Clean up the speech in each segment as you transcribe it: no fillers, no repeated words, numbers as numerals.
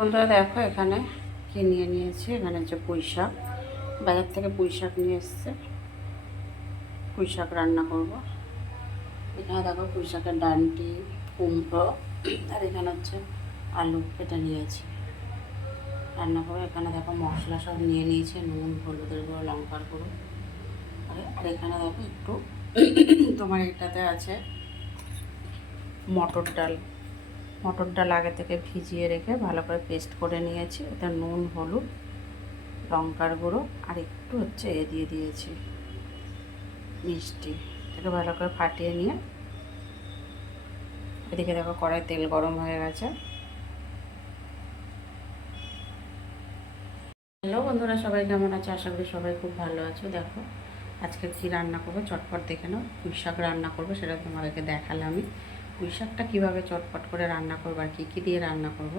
বন্ধুরা দেখো এখানে কি নিয়ে নিয়েছি। এখানে হচ্ছে পুঁই শাক, বাজার থেকে পুঁই শাক নিয়ে এসছে। পুঁই শাক রান্না করব। এখানে দেখো পুঁই শাকের ডান্টি, কুমড়ো আর এখানে হচ্ছে আলু কেটে নিয়েছি, রান্না করবো। এখানে দেখো মশলা সব নিয়ে নিয়েছি, নুন, হলুদের গুঁড়ো, লঙ্কার গুঁড়ো। আর এখানে দেখো একটু তোমার এটাতে আছে মটর ডাল। মটর ডাল আগে থেকে ভিজিয়ে রেখে ভালো করে পেস্ট করে নিয়েছি। এতে নুন, হলুদ, লঙ্কার গুঁড়ো আর একটু হচ্ছে দিয়ে দিয়েছি মিষ্টি। এটাকে ভালো করে ফাটিয়ে নিয়ে এদিকে দেখো কড়াই তেল গরম হয়ে গেছে। হ্যালো বন্ধুরা, সবাই কেমন আছে? আশা করি সবাই খুব ভালো আছো। দেখো আজকে কি রান্না করবো চটপট দেখে নাও। পুঁই শাক রান্না করবো, সেটা তোমাদেরকে দেখালাম। আমি পুঁই শাকটা কীভাবে চটপট করে রান্না করবো আর কী দিয়ে রান্না করবো,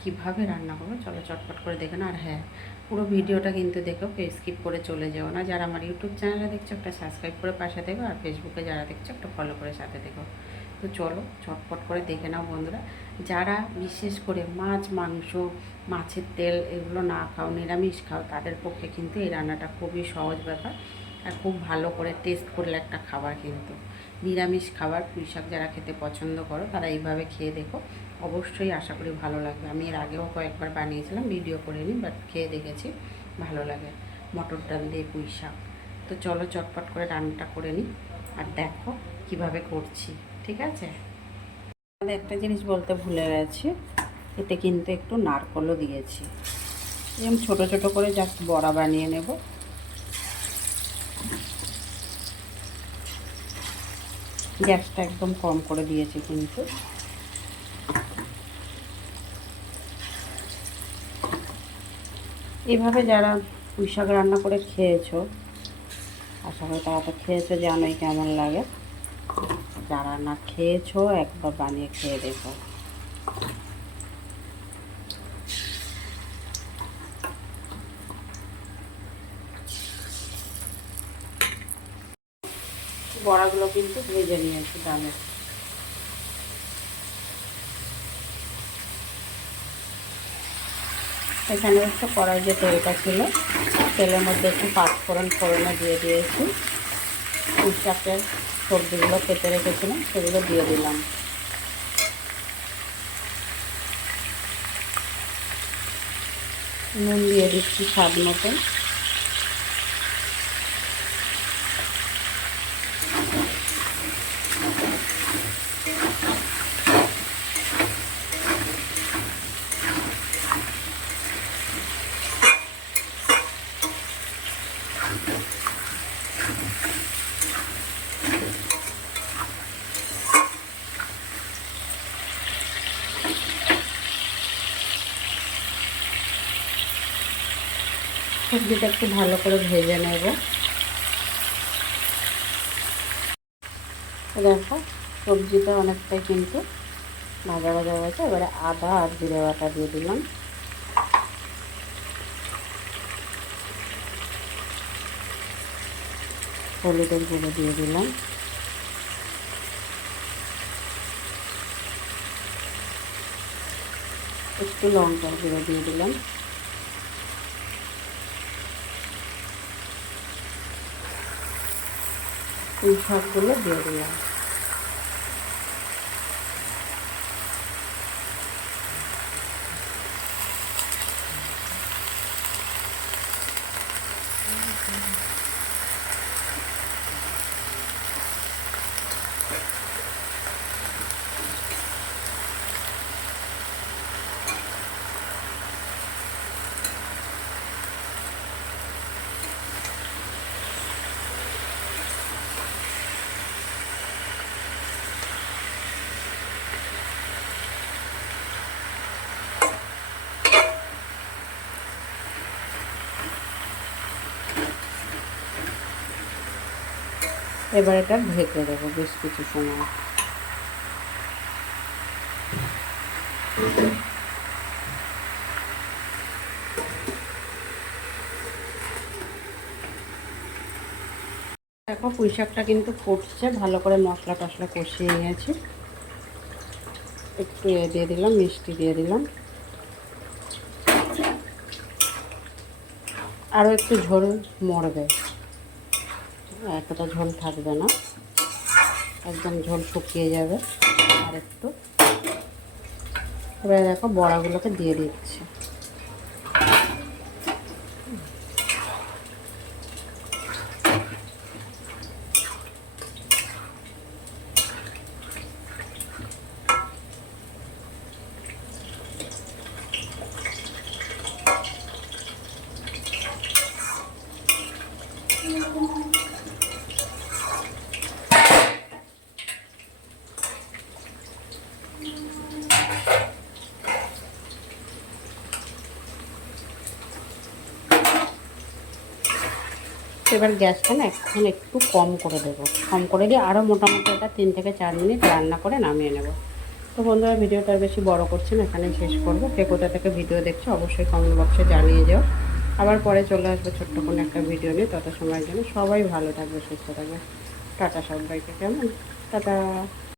কীভাবে রান্না করবো, চলো চটপট করে দেখে নাও। আর হ্যাঁ, পুরো ভিডিওটা কিন্তু দেখো, স্কিপ করে চলে যাও না। যারা আমার ইউটিউব চ্যানেলে দেখছো একটা সাবস্ক্রাইব করে পাশে দেখো, আর ফেসবুকে যারা দেখছো একটা ফলো করে সাথে দেখো। তো চলো চটপট করে দেখে নাও বন্ধুরা। যারা বিশেষ করে মাছ, মাংস, মাছের তেল এগুলো না খাও, নিরামিষ খাও, তাদের পক্ষে কিন্তু এই রান্নাটা খুবই সহজ ব্যাপার আর খুব ভালো করে টেস্ট করলে একটা খাবার। কিন্তু নিরামিষ খাবার পুঁই শাক যারা খেতে পছন্দ করো তারা এইভাবে খেয়ে দেখো, অবশ্যই আশা করি ভালো লাগবে। আমি এর আগেও কয়েকবার বানিয়েছিলাম, ভিডিও করিনি, বাট খেয়ে দেখেছি ভালো লাগে। মটর ডাল দিয়ে পুঁই শাক। তো চলো চটপট করে রান্নাটা করে নিই আর দেখো কিভাবে করছি, ঠিক আছে? আমাদের একটা জিনিস বলতে ভুলে গেছি, এতে কিন্তু একটু নারকেলও দিয়েছি। এরকম ছোটো ছোটো করে জাস্ট বড়া বানিয়ে নেব। গ্যাসটা একদম কম করে দিয়েছি কিন্তু। এভাবে যারা পুঁই শাক রান্না করে খেয়েছো, আশা করি তারা তো খেয়েছো, জানোই কেমন লাগে। যারা না খেয়েছো একবার বানিয়ে খেয়ে দেখো। বড়াগুলো কিন্তু ভেজে নিয়েছি ডালের। এখানে হচ্ছে কড়াই যে তেলটা ছিল, তেলের মধ্যে একটু পাঁচফোড়ন ফোড়নে দিয়ে দিয়েছি। পুঁই শাকের সবজিগুলো কেটে রেখেছিলাম সেগুলো দিয়ে দিলাম। নুন দিয়ে দিচ্ছি স্বাদ মতন। সবজিটা একটু ভালো করে ভেজে নেব। দেখো সবজিটা অনেকটাই কিন্তু ভাজা ভাজা হয়েছে। এবারে আদা আর জিরে বাটা দিয়ে দিলাম। হলুদের গুঁড়ো দিয়ে দিলাম। একটু লঙ্কার গুঁড়ো দিয়ে দিলাম। এই সবগুলো দিয়ে দিলাম। এবার এটা ঢেকে দেবো বেশ কিছু সময়। দেখো পুঁই শাকটা কিন্তু ফুটছে, ভালো করে মশলা টশলা কষিয়ে নিয়েছি। একটু দিয়ে দিলাম, মিষ্টি দিয়ে দিলাম। আরও একটু ঝোল মরবে, এতটা ঝোল থাকবে না, একদম ঝোল শুকিয়ে যাবে আর একটু। এবারে দেখো বড়াগুলোকে দিয়ে দিচ্ছি। এবার গ্যাসটা না এখন একটু কম করে দেবো, কম করে দিয়ে আরও মোটামুটি এটা 3 থেকে 4 মিনিট রান্না করে নামিয়ে নেব। তো বন্ধুরা, ভিডিওটা আর বেশি বড় করছি না, এখানেই শেষ করবো। কে কোথা থেকে ভিডিও দেখছো অবশ্যই কমেন্ট বক্সে জানিয়ে যাও। আবার পরে চলে আসবে ছোট্ট কোনো একটা ভিডিও নিয়ে। তত সময়ের জন্য সবাই ভালো থাকবে, সুস্থ থাকবে। টাটা সবাইকে, কেমন? টাটা।